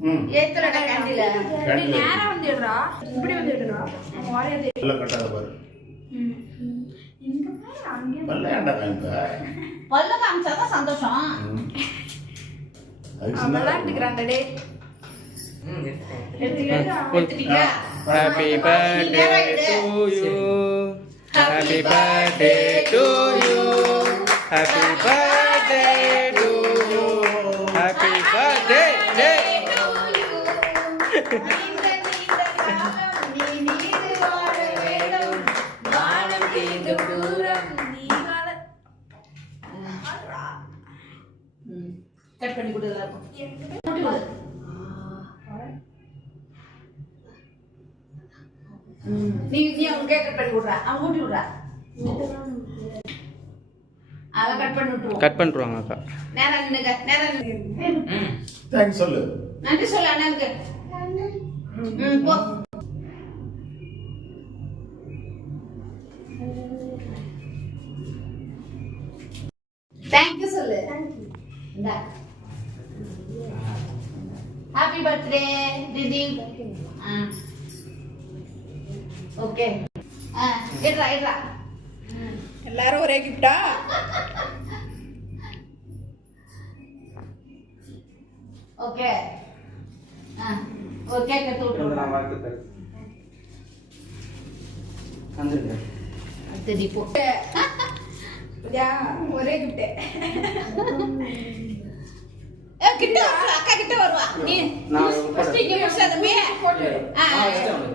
ம். ஏத்துலடா கேண்டில இப்படி நேரா வந்துடுறா இப்படி வந்துடுறா வாரியாது நல்ல கட்டாத பாரு. இங்க பாரு அங்கே பல்ல ஏன்டா காமிப்ப பல்ல காமிச்சாதான் சந்தோஷம். விளாண்டுக்கிறாங்க டே Happy birthday to you. Happy birthday to you. Happy cut பண்ணி கொடுத்ததா இருக்கும். நீ நீ அவங்க கட் பண்ணி விடுறா அவன் ஊட்டி விடுறா அவ கட் பண்ணி விட்டுருவோம் கட் பண்ணிருவாங்க அக்கா நேரா நின்னுங்க நேரா நின்னுங்க ம். தேங்க்ஸ் சொல்லு நன்றி சொல்லு அண்ணனுக்கு தேங்க்யூ சொல்லு. ஹாப்பி பர்த்டே திதி ஓகே எடுறா எடுறா எல்லாரும் ஒரே கிஃப்டா ஓகே ஆ. ஒரு கேக் எடுத்து விட்டுருவோம் திதி போ யா ஒரே கிஃப்ட் ஏ, கிட்ட வருவா அக்கா கிட்ட வருவா. நீ நான் ஃபர்ஸ்ட் இங்க முடிச்சா தம்பி. போட்டு ஆ ஆ, வச்சுட்டேன்